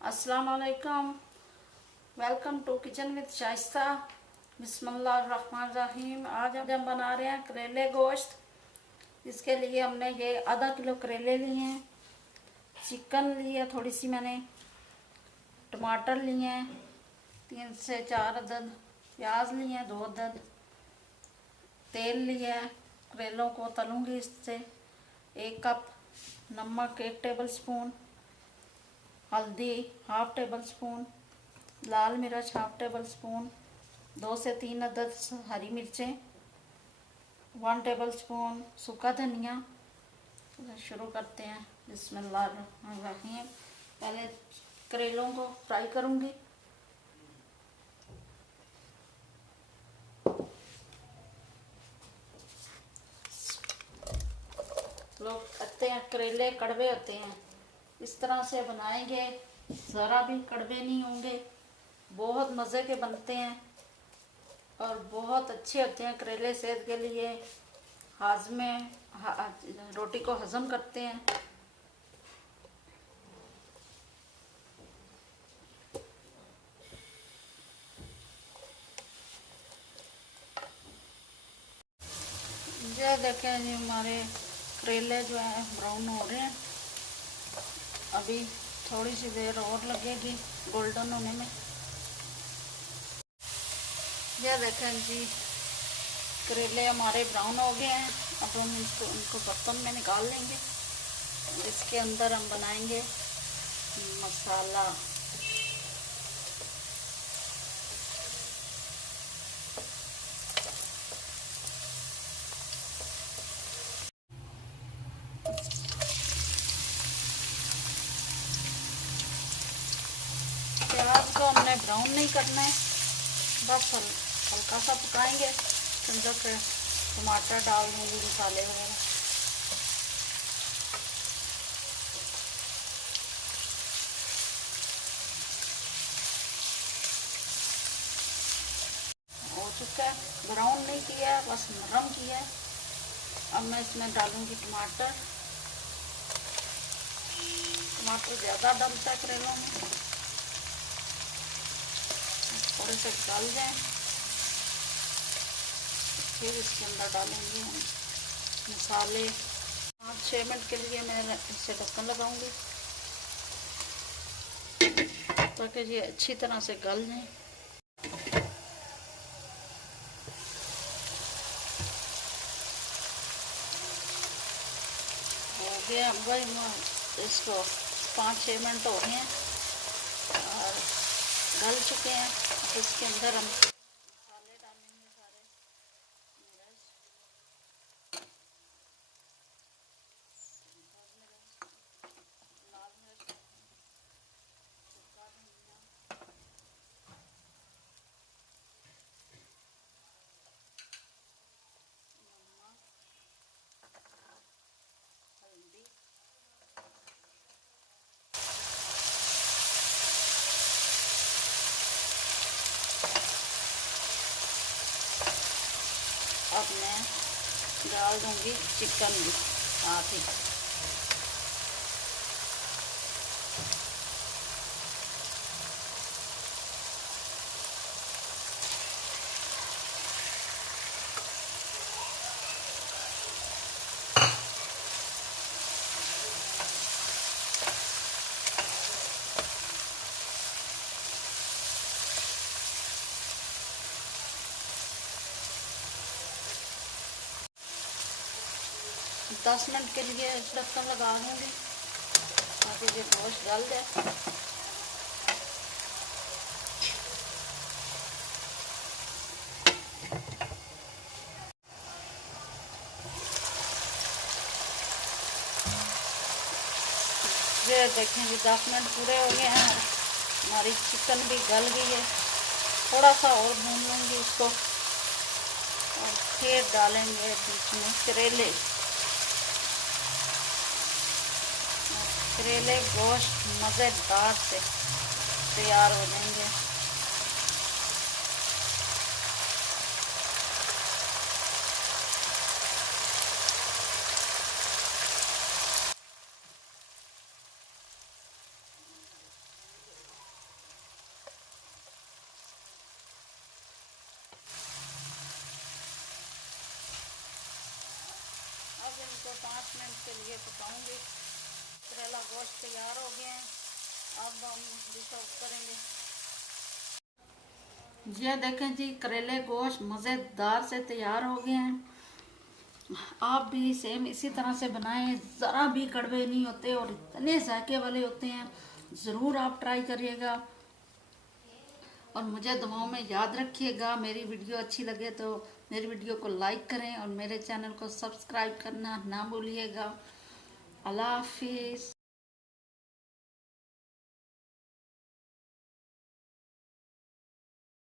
अस्सलाम वालेकुम। Welcome to kitchen with Shaista. बिस्मिल्लाहिर्रहमानिर्रहीम। आज हम बना रहे हैं करेले गोश्त। इसके लिए हमने ये आधा किलो करेले लिए हैं, चिकन लिया थोड़ी सी मैंने, टमाटर लिए हैं 3 से 4 अदद, प्याज लिए हैं 2 अदद, तेल लिया है, करेलों को तलूँगी इससे, 1 कप, नमक 1 टेबल स्पून, हल्दी 1/2 टेबल स्पून, लाल मिर्च 1/2 टेबल स्पून, 2 से 3 अदद हरी मिर्चें, 1 टेबल स्पून सूखा धनिया। शुरू करते हैं। बिस्मिल्लाहिर्रहमानिर्रहीम। पहले करेलों को फ्राई करूंगी। लोग कहते हैं करेले कड़वे होते हैं, इस तरह से बनाएंगे ज़रा भी कड़वे नहीं होंगे, बहुत मज़े के बनते हैं और बहुत अच्छे होते हैं करेले। सेहत के लिए हाजमे रोटी को हजम करते हैं। ये देखें जी, हमारे करेले जो है ब्राउन हो रहे हैं। अभी थोड़ी सी देर और लगेगी गोल्डन होने में। ये देखें जी, करेले हमारे ब्राउन हो गए हैं। अब हम इनको बर्तन में निकाल लेंगे। इसके अंदर हम बनाएंगे मसाला। प्याज को हमने ब्राउन नहीं करना है, बस हल्का सा पकाएंगे। अंदर फिर टमाटर डाल देंगे, मसाले वगैरह। हो चुका है, ब्राउन नहीं किया है, बस नरम किया है। अब मैं इसमें डालूंगी टमाटर। टमाटर ज़्यादा डलता है करेलों में, थोड़े से गल जाए फिर इसके अंदर डालेंगे हम मसाले। 5-6 मिनट के लिए मैं इसे ढक्कन लगाऊंगी ताकि ये अच्छी तरह से गल जाए। हो गया भाई, इसको 5-6 मिनट हो गए हैं और गल चुके हैं। इसके अंदर हम मसाले डालेंगे सारे। मिर्च, लाल मिर्च, सूखा धनिया, नमक, हल्दी। अब मैं डाल दूंगी चिकन भी साथ ही। दस मिनट के लिए ढक्कन लगा दूंगी ताकि ये गोश्त गल जाए। ये देखें जी, 10 मिनट पूरे हो गए हैं, हमारी चिकन भी गल गई है। थोड़ा सा और भून लूँगी इसको और फिर डालेंगे बीच में करेले। करेले गोश्त मज़ेदार से तैयार हो जाएंगे। इसको 5 मिनट के लिए पकाऊंगी। करेला गोश्त तैयार हो गए हैं, अब हम डिश आउट करेंगे। ये देखें जी, करेले गोश्त मज़ेदार से तैयार हो गए हैं। आप भी सेम इसी तरह से बनाएं, ज़रा भी कड़वे नहीं होते और इतने जायके वाले होते हैं। ज़रूर आप ट्राई करिएगा और मुझे दुआओं में याद रखिएगा। मेरी वीडियो अच्छी लगे तो मेरी वीडियो को लाइक करें और मेरे चैनल को सब्सक्राइब करना ना भूलिएगा। अल्लाह हाफिज़।